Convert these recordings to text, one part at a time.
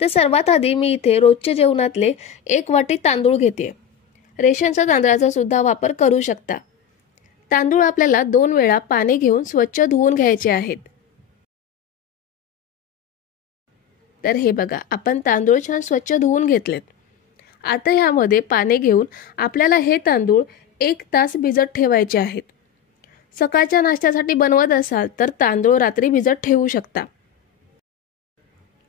तर सर्वात आधी मी इथे रोजच्या जेवणातले 1 वाटी तांदूळ घेते। रेशनच्या तांदळाचा सुद्धा वापर करू शकता। तांदूळ आपल्याला 2 वेळा पाणी घेऊन स्वच्छ धुवून घ्यायचे आहेत। तर हे बघा, आपण तांदूळ छान स्वच्छ धुवून घेतलेत। आता यामध्ये पाणी घेऊन आपल्याला हे तांदूळ 1 तास भिजत ठेवायचे आहेत। सकाळच्या नाश्त्यासाठी बनवत असाल तर तांदूळ रात्री भिजत ठेवू शकता।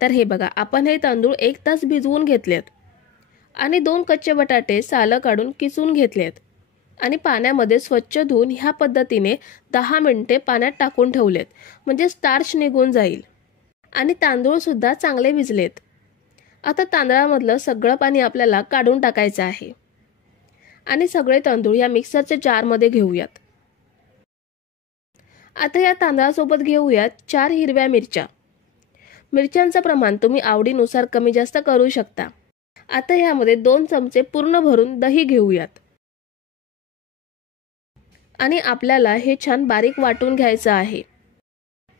तर हे बघा, आपण हे तांदूळ 1 तास भिजवून घेतलेत आणि 2 कच्चे बटाटे सालं काढून किसून घेतलेत आणि पाण्यामध्ये स्वच्छ धुवून ह्या पद्धतीने 10 मिनिटे पाण्यात टाकून ठेवलेत, म्हणजे स्टार्च निघून जाईल आणि तांदूळ सुद्धा चांगले भिजलेत। आता तांदळामधलं सगळं पाणी आपल्याला काढून टाकायचं आहे आणि सगळे तांदूळ या मिक्सरच्या जारमध्ये घेऊयात। आता या तांदळासोबत घेऊयात 4 हिरव्या मिरच्या। मिरच्यांचं प्रमाण तुम्ही आवडीनुसार कमी जास्त करू शकता। आता यामध्ये 2 चमचे पूर्ण भरून दही घेऊयात आणि आपल्याला हे छान बारीक वाटून घ्यायचं आहे।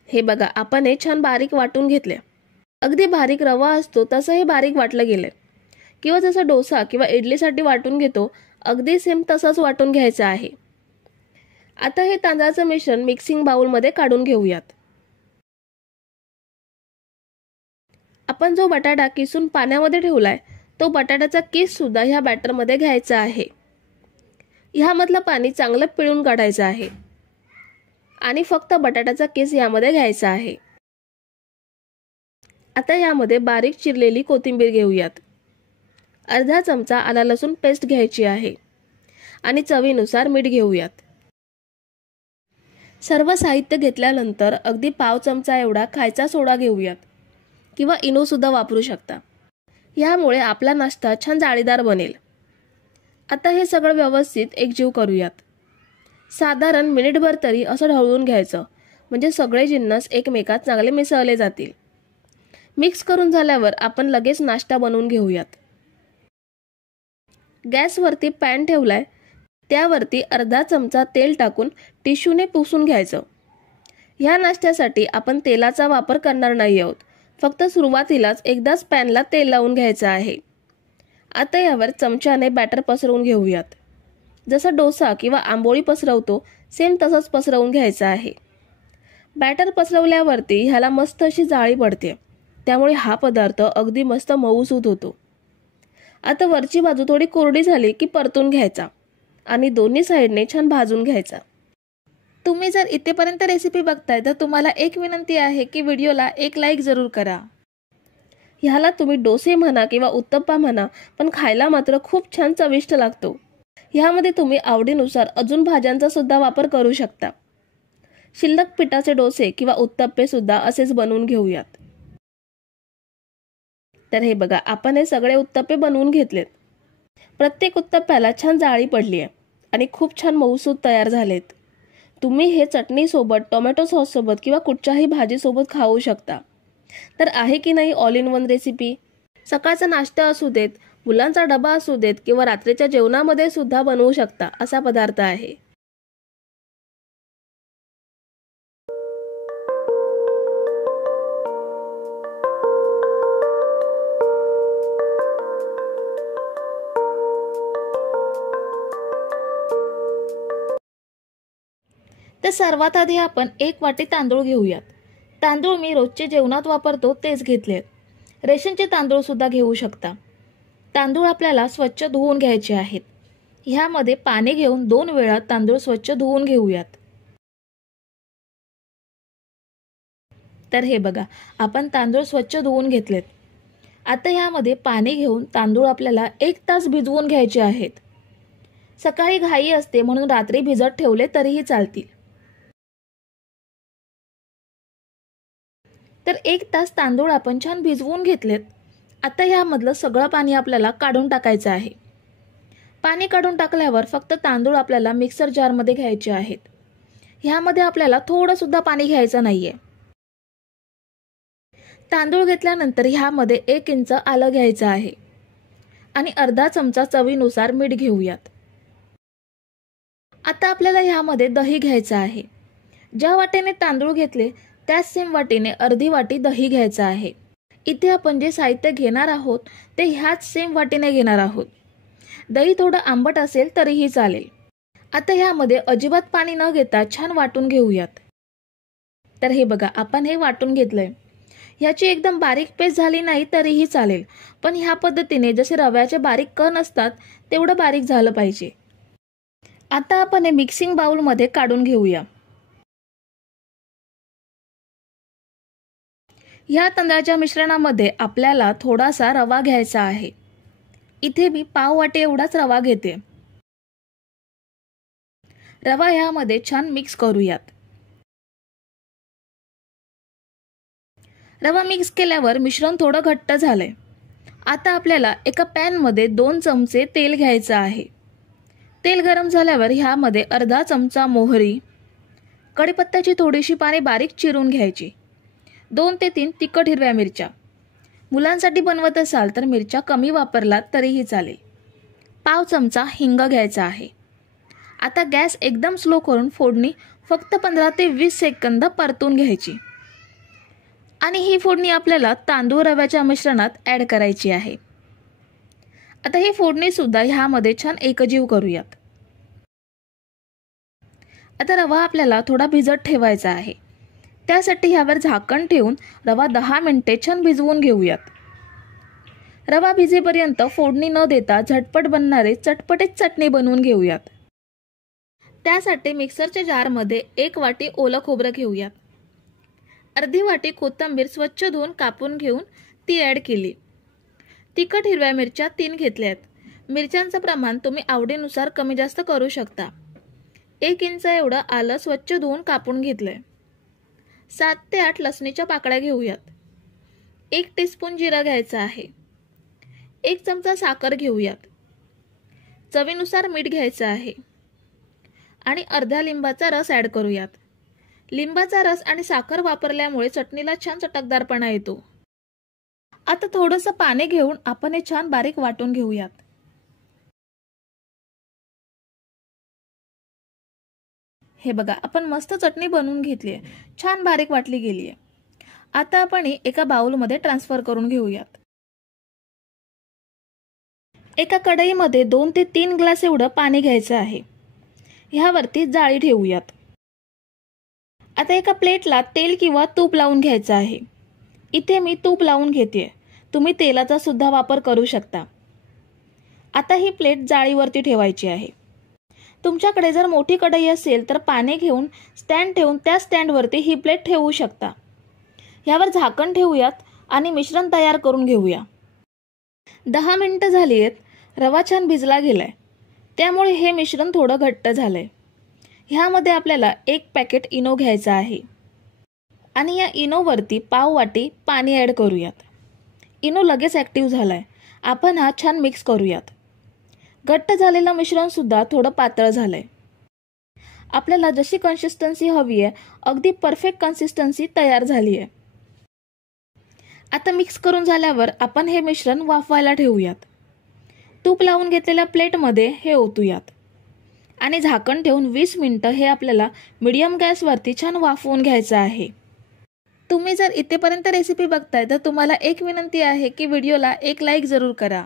हे बघा, आपण हे छान बारीक वाटून घेतले। अगदी बारीक रवा असतो तसं हे बारीक वाटलं गेलं, किंवा जसं डोसा किंवा इडलीसाठी वाटून घेतो अगदी सेम तसंच वाटून घ्यायचं आहे। आता हे तांदळाचं मिश्रण मिक्सिंग बाउलमध्ये काढून घेऊयात। आपण जो बटाटा किसून पाण्यामध्ये ठेवलाय तो बटाट्याचा किस सुद्धा ह्या बॅटरमध्ये घ्यायचा आहे। ह्यामधलं पाणी चांगलं पिळून काढायचं आहे आणि फक्त बटाट्याचा किस यामध्ये घ्यायचा आहे। आता यामध्ये बारीक चिरलेली कोथिंबीर घेऊयात। अर्धा चमचा आला लसूण पेस्ट घ्यायची आहे आणि चवीनुसार मीठ घेऊयात। सर्व साहित्य घेतल्यानंतर अगदी पाव चमचा एवढा खायचा सोडा घेऊयात, किंवा इनो सुद्धा वापरू शकता। यामुळे आपला नाश्ता छान जाळीदार बनेल। आता हे सगळं व्यवस्थित एकजीव करूयात। साधारण मिनिटभर तरी असं ढवळून घ्यायचं, म्हणजे सगळे जिन्नस एकमेकात चांगले मिसळले जातील। मिक्स करून झाल्यावर आपण लगेच नाश्ता बनवून घेऊयात। गॅसवरती पॅन ठेवलाय, त्यावरती अर्धा चमचा तेल टाकून टिश्यूने पुसून घ्यायचं। ह्या नाश्त्यासाठी आपण तेलाचा वापर करणार नाही आहोत, फक्त सुरुवातीलाच एकदाच पॅनला तेल लावून घ्यायचं आहे। आता यावर चमच्याने बॅटर पसरवून घेऊयात। जसं डोसा किंवा आंबोळी पसरवतो सेम तसंच पसरवून घ्यायचं आहे। बॅटर पसरवल्यावरती ह्याला मस्त अशी जाळी पडते, त्यामुळे हा पदार्थ अगदी मस्त मऊसूत होतो। आता वरची बाजू थोडी कोरडी झाली की परतून घ्यायचा आणि दोन्ही साइडने छान भाजून घ्यायचा। तुम्ही जर इथेपर्यंत रेसिपी बघताय तर तुम्हाला एक विनंती आहे की व्हिडिओला एक लाईक जरूर करा। ह्याला तुम्ही डोसे म्हणा किंवा उत्तप्पा म्हणा, पण खायला मात्र खूप छान चविष्ट लागतो। ह्यामध्ये तुम्ही आवडीनुसार अजून भाज्यांचा सुद्धा वापर करू शकता। शिल्लक पिठाचे डोसे किंवा उत्तप्पे सुद्धा असेच बनवून घेऊयात। तर हे बघा, आपण हे सगळे उत्तप्पे बनवून घेतलेत। प्रत्येक उत्तप्प्याला छान जाळी पडली आहे आणि खूप छान मऊसूत तयार झालेत। तुम्ही हे चटणी सोबत, टोमॅटो सॉस सोबत किंवा कुठच्याही भाजी सोबत खाऊ शकता। तर आहे की नाही ऑल इन वन रेसिपी। सकाळचा नाश्ता असू देत, मुलांचा डबा असू देत किंवा रात्रीच्या जेवणामध्ये सुद्धा बनवू शकता असा पदार्थ आहे। तर सर्वात आधी आपण 1 वाटी तांदूळ घेऊयात। तांदूळ मी रोजच्या जेवणात वापरतो तेच घेतलेत। रेशनचे तांदूळ सुद्धा घेऊ शकता। तांदूळ आपल्याला स्वच्छ धुवून घ्यायचे आहेत। ह्यामध्ये पाणी घेऊन 2 वेळा तांदूळ स्वच्छ धुवून घेऊयात। तर हे बघा, आपण तांदूळ स्वच्छ धुवून घेतलेत। आता ह्यामध्ये पाणी घेऊन तांदूळ आपल्याला 1 तास भिजवून घ्यायचे आहेत। सकाळी घाई असते म्हणून रात्री भिजत ठेवले तरीही चालतील। तर 1 तास तांदूळ आपण छान भिजवून घेतलेत। आता ह्यामधलं सगळं पाणी आपल्याला काढून टाकायचं आहे। पाणी काढून टाकल्यावर फक्त तांदूळ आपल्याला मिक्सर जारमध्ये घ्यायचे आहेत। ह्यामध्ये आपल्याला थोडं सुद्धा पाणी घ्यायचं नाहीये। तांदूळ घेतल्यानंतर ह्यामध्ये 1 इंच आलं घ्यायचं आहे आणि अर्धा चमचा चवीनुसार मीठ घेऊयात। आता आपल्याला ह्यामध्ये दही घ्यायचं आहे। ज्या वाटीने तांदूळ घेतले त्याच सेम वाटीने अर्धी वाटी दही घ्यायचं आहे। इथे आपण जे साहित्य घेणार आहोत ते ह्याच सेम वाटीने घेणार आहोत. दही थोडं आंबट असेल तरीही चालेल. आता ह्यामध्ये अजिबात पाणी न घेता छान वाटून घेऊयात. तर हे बघा, आपण हे वाटून घेतलंय. ह्याची एकदम बारीक पेस्ट झाली नाही तरीही चालेल, पण ह्या पद्धतीने जसे रव्याचे बारीक कण असतात तेवढं बारीक झालं पाहिजे. आता आपण हे मिक्सिंग बाउलमध्ये काढून घेऊया. ह्या तांदळाच्या मिश्रणामध्ये आपल्याला थोडासा रवा घ्यायचा आहे. इथे मी पाव वाटी एवढाच रवा घेते. रवा ह्यामध्ये छान मिक्स करूयात. रवा मिक्स केल्यावर मिश्रण थोडं घट्ट झालंय. आता आपल्याला एका पॅनमध्ये 2 चमचे तेल घ्यायचं आहे. तेल गरम झाल्यावर ह्यामध्ये अर्धा चमचा मोहरी, कढीपत्त्याची थोडीशी पाने बारीक चिरून घ्यायची, 2 ते 3 तिखट हिरव्या मिरच्या. मुलांसाठी बनवत असाल तर मिरच्या कमी वापरलात तरीही चालेल. पाव चमचा हिंग घ्यायचा आहे. आता गॅस एकदम स्लो करून फोडणी फक्त 15 ते 20 सेकंद परतून घ्यायची. आणि ही फोडणी आपल्याला तांदूळ रव्याच्या मिश्रणात ॲड करायची आहे. आता ही फोडणी सुद्धा ह्यामध्ये छान एकजीव करूयात. आता रवा आपल्याला थोडा भिजत ठेवायचा आहे. त्यासाठी ह्यावर झाकण ठेवून रवा 10 मिनिटे छान भिजवून घेऊयात. रवा भिजेपर्यंत फोडणी न देता झटपट बनणारे चटपटीत चटणी बनवून घेऊयात. त्यासाठी मिक्सरच्या जारमध्ये 1 वाटी ओलं खोबरं घेऊयात. अर्धी वाटी कोथिंबीर स्वच्छ धुवून कापून घेऊन ती ॲड केली. तिखट हिरव्या मिरच्या 3 घेतल्यात. मिरच्यांचं प्रमाण तुम्ही आवडीनुसार कमी जास्त करू शकता. 1 इंच एवढं आलं स्वच्छ धुवून कापून घेतलंय. 7 ते 8 लसणीच्या पाकळ्या घेऊयात. 1 टीस्पून जिरा घ्यायचा आहे. 1 चमचा साखर घेऊयात. चवीनुसार मीठ घ्यायचं आहे. आणि अर्ध्या लिंबाचा रस ॲड करूयात. लिंबाचा रस आणि साखर वापरल्यामुळे चटणीला छान चटकदारपणा येतो. आता थोडंसं पाणी घेऊन आपण हे छान बारीक वाटून घेऊयात. हे बघा, आपण मस्त चटणी बनवून घेतली आहे. छान बारीक वाटली गेली आहे. आता आपण ही एका बाउलमध्ये ट्रान्सफर करून घेऊयात. एका कढईमध्ये 2 ते 3 ग्लास एवढं पाणी घ्यायचं आहे. ह्यावरती जाळी ठेवूयात. आता एका प्लेटला तेल किंवा तूप लावून घ्यायचं आहे. इथे मी तूप लावून घेते. तुम्ही तेलाचा सुद्धा वापर करू शकता. आता ही प्लेट जाळीवरती ठेवायची आहे. तुमच्याकडे जर मोठी कढई असेल तर पाणी घेऊन स्टँड ठेवून त्या स्टँडवरती ही प्लेट ठेवू शकता. ह्यावर झाकण ठेवूयात आणि मिश्रण तयार करून घेऊया. 10 मिनिटं झाली आहेत. रवा छान भिजला गेलाय, त्यामुळे हे मिश्रण थोडं घट्ट झालंय. ह्यामध्ये आपल्याला 1 पॅकेट इनो घ्यायचं आहे. आणि या इनोवरती पाव वाटी पाणी ॲड करूयात. इनो लगेच ॲक्टिव्ह झालाय. आपण हा छान मिक्स करूयात. घट्ट झालेलं मिश्रण सुद्धा थोडं पातळ झालंय. आपल्याला जशी कन्सिस्टन्सी हवी आहे अगदी परफेक्ट कन्सिस्टन्सी तयार झाली आहे. आता मिक्स करून झाल्यावर आपण हे मिश्रण वाफवायला ठेवूयात. तूप लावून घेतलेल्या प्लेटमध्ये हे ओतूयात आणि झाकण ठेवून 20 मिनिटं हे आपल्याला मीडियम गॅसवरती छान वाफवून घ्यायचं आहे. तुम्ही जर इथेपर्यंत रेसिपी बघताय तर तुम्हाला एक विनंती आहे की व्हिडिओला एक लाईक जरूर करा.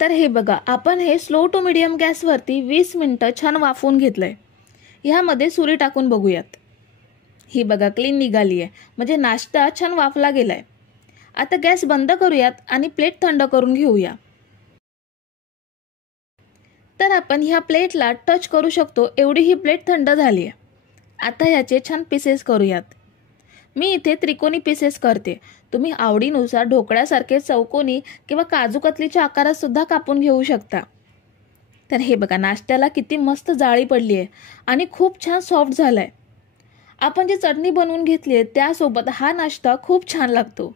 तर हे बघा, आपण हे स्लो टू मीडियम गॅसवरती 20 मिनिटं छान वाफवून घेतलंय. ह्यामध्ये सुरी टाकून बघूयात. ही बघा, क्लीन निघाली आहे, म्हणजे नाश्ता छान वाफला गेलाय. आता गॅस बंद करूयात आणि प्लेट थंड करून घेऊया. तर आपण ह्या प्लेटला टच करू शकतो एवढी ही प्लेट थंड झाली आहे. आता ह्याचे छान पीसेस करूयात. मी इथे त्रिकोणी पीसेस करते. तुम्ही आवडीनुसार ढोकळ्यासारखे चौकोनी किंवा काजू कतलीच्या आकारात सुद्धा कापून घेऊ शकता. तर हे बघा, नाश्त्याला किती मस्त जाळी पडली आहे आणि खूप छान सॉफ्ट झालाय. आपण जी चटणी बनवून घेतली आहे त्यासोबत हा नाश्ता खूप छान लागतो.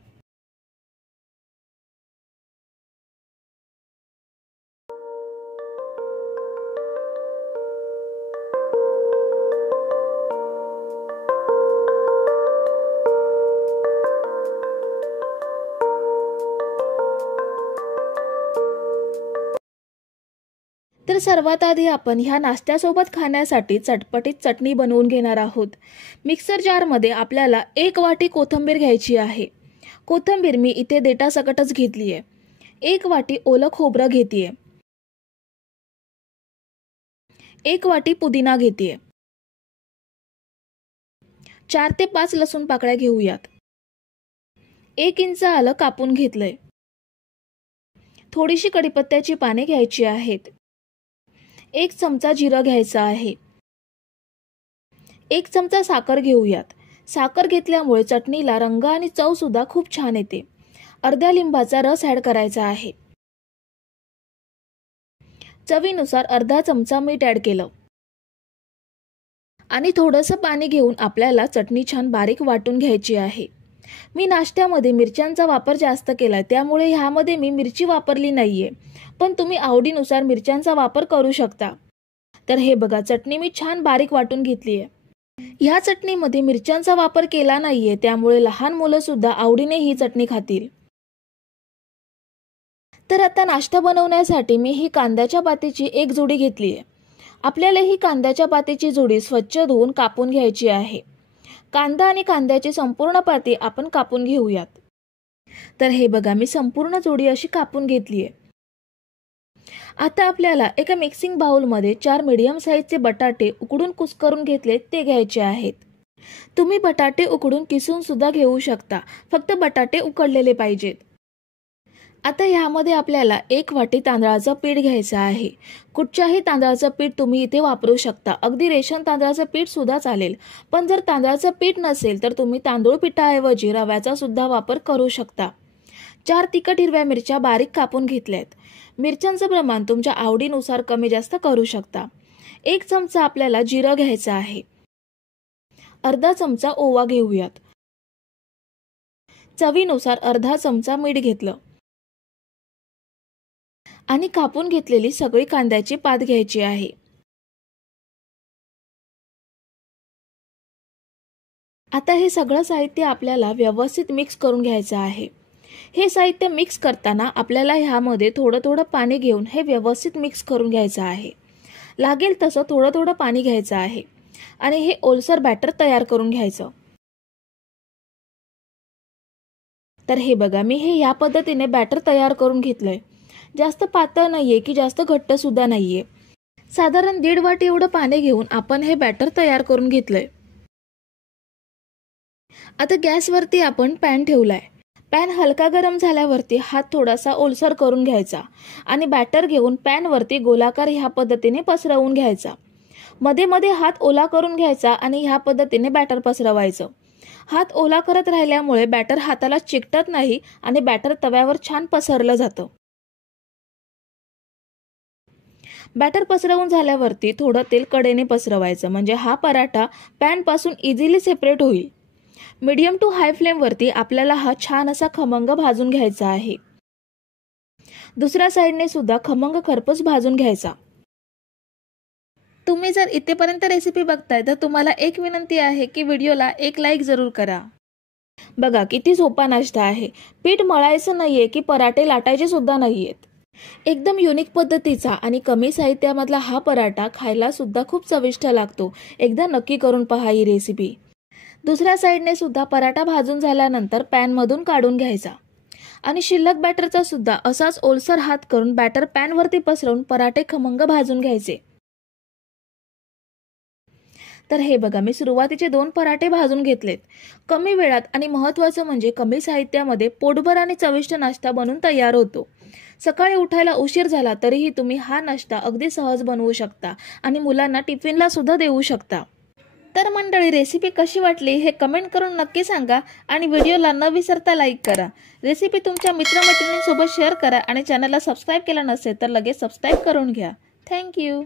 तर सर्वात आधी आपण ह्या नाश्त्यासोबत खाण्यासाठी चटपटीत चटणी बनवून घेणार आहोत. मिक्सर जारमध्ये आपल्याला 1 वाटी कोथिंबीर घ्यायची आहे. कोथिंबीर मी इथे देठासकटच घेतली आहे. 1 वाटी ओलं खोबरं घेतेय. 1 वाटी पुदिना घेतेय. 4 ते 5 लसूण पाकळ्या घेऊयात. 1 इंच आलं कापून घेतलंय. थोडीशी कढीपत्त्याची पाने घ्यायची आहेत. 1 चमचा जिरं घ्यायचं आहे. 1 चमचा साखर घेऊयात. साखर घेतल्यामुळे चटणीला रंग आणि चव सुद्धा खूप छान येते. अर्ध्या लिंबाचा रस ऍड करायचा आहे. चवीनुसार अर्धा चमचा मीठ ऍड केलं आणि थोडंसं पाणी घेऊन आपल्याला चटणी छान बारीक वाटून घ्यायची आहे. मी नाश्त्यामध्ये मिरच्यांचा वापर जास्त केलाय, त्यामुळे ह्यामध्ये मी मिरची वापरली नाहीये, पण तुम्ही आवडीनुसार मिरच्यांचा वापर करू शकता. तर हे बघा, चटणी मी छान बारीक वाटून घेतली आहे. ह्या चटणीमध्ये मिरच्यांचा वापर केला नाहीये, त्यामुळे लहान मुलं सुद्धा आवडीने ही चटणी खातील. तर आता नाश्ता बनवण्यासाठी मी ही कांद्याच्या पातीची एक जोडी घेतली आहे. आपल्याला ही कांद्याच्या पातीची जोडी स्वच्छ धुवून कापून घ्यायची आहे. कांदा आणि कांद्याची संपूर्ण पाती आपण कापून घेऊयात. तर हे बघा, मी संपूर्ण जोडी अशी कापून घेतली आहे. आता आपल्याला एका मिक्सिंग बाउलमध्ये 4 मीडियम साईजचे बटाटे उकडून कुस्करून घेतले ते घ्यायचे आहेत. तुम्ही बटाटे उकडून किसून सुद्धा घेऊ शकता, फक्त बटाटे उकडलेले पाहिजेत. आता ह्यामध्ये आपल्याला 1 वाटी तांदळाचं पीठ घ्यायचं आहे. कुठच्याही तांदळाचं पीठ तुम्ही इथे वापरू शकता. अगदी रेशन तांदळाचं पीठ सुद्धा चालेल, पण जर तांदळाचं पीठ नसेल तर तुम्ही तांदूळ पिठाऐवजी रव्याचा सुद्धा वापर करू शकता. 4 तिखट हिरव्या मिरच्या बारीक कापून घेतल्यात. मिरच्यांचं प्रमाण तुमच्या आवडीनुसार कमी जास्त करू शकता. 1 चमचा आपल्याला जिरं घ्यायचं आहे. अर्धा चमचा ओवा घेऊयात. चवीनुसार अर्धा चमचा मीठ घेतलं आणि कापून घेतलेली सगळी कांद्याची पात घ्यायची आहे. आता हे सगळं साहित्य आपल्याला व्यवस्थित मिक्स करून घ्यायचं आहे. हे साहित्य मिक्स करताना आपल्याला ह्यामध्ये थोडं थोडं पाणी घेऊन हे व्यवस्थित मिक्स करून घ्यायचं आहे. लागेल तसं थोडं थोडं पाणी घ्यायचं आहे आणि हे ओलसर बॅटर तयार करून घ्यायचं. तर हे बघा, मी हे ह्या पद्धतीने बॅटर तयार करून घेतलंय. जास्त पातळ नाहीये की जास्त घट्ट सुद्धा नाहीये. साधारण 1.5 वाटी एवढं पाणी घेऊन आपण हे बॅटर तयार करून घेतलंय. आता गॅसवरती आपण पॅन ठेवलाय. पॅन हलका गरम झाल्यावरती हात थोडासा ओलसर करून घ्यायचा आणि बॅटर घेऊन पॅनवरती गोलाकार ह्या पद्धतीने पसरवून घ्यायचा. मध्ये मध्ये हात ओला करून घ्यायचा आणि ह्या पद्धतीने बॅटर पसरवायचं. हात ओला करत राहिल्यामुळे बॅटर हाताला चिकटत नाही आणि बॅटर तव्यावर छान पसरलं जातं. बॅटर पसरवून झाल्यावरती थोडं तेल कडेने पसरवायचं, म्हणजे हा पराठा पॅन पासून इझिली सेपरेट होईल. मीडियम टू हाय फ्लेम वरती आपल्याला हा छान असा खमंग भाजून घ्यायचा आहे. दुसऱ्या साइडने सुद्धा खमंग खरपूस भाजून घ्यायचा. तुम्ही जर इथेपर्यंत रेसिपी बघताय तर तुम्हाला एक विनंती आहे की व्हिडिओला एक लाईक जरूर करा. बघा किती सोपा नाश्ता आहे. पीठ मळायचं नाहीये की पराठे लाटायचे सुद्धा नाहीयेत. एकदम युनिक पद्धतीचा आणि कमी साहित्यामधला हा पराठा खायला सुद्धा खूप चविष्ट लागतो. एकदा नक्की करून पहा ही रेसिपी. दुसऱ्या साइडने सुद्धा पराठा भाजून झाल्यानंतर पॅन मधून काढून घ्यायचा आणि शिल्लक बॅटरचा सुद्धा असाच ओलसर हात करून बॅटर पॅन वरती पसरवून पराठे खमंग भाजून घ्यायचे. तर हे बघा, मी सुरुवातीचे 2 पराठे भाजून घेतलेत. कमी वेळात आणि महत्त्वाचं म्हणजे कमी साहित्यामध्ये पोटभर आणि चविष्ट नाश्ता बनून तयार होतो. सकाळी उठायला उशीर झाला तरीही तुम्ही हा नाश्ता अगदी सहज बनवू शकता आणि मुलांना टिफिनला सुद्धा देऊ शकता. तर मंडळी, रेसिपी कशी वाटली हे कमेंट करून नक्की सांगा आणि व्हिडिओला न विसरता लाईक करा. रेसिपी तुमच्या मित्रमैत्रिणींसोबत शेअर करा आणि चॅनलला सबस्क्राईब केलं नसेल तर लगेच सबस्क्राईब करून घ्या. थँक्यू.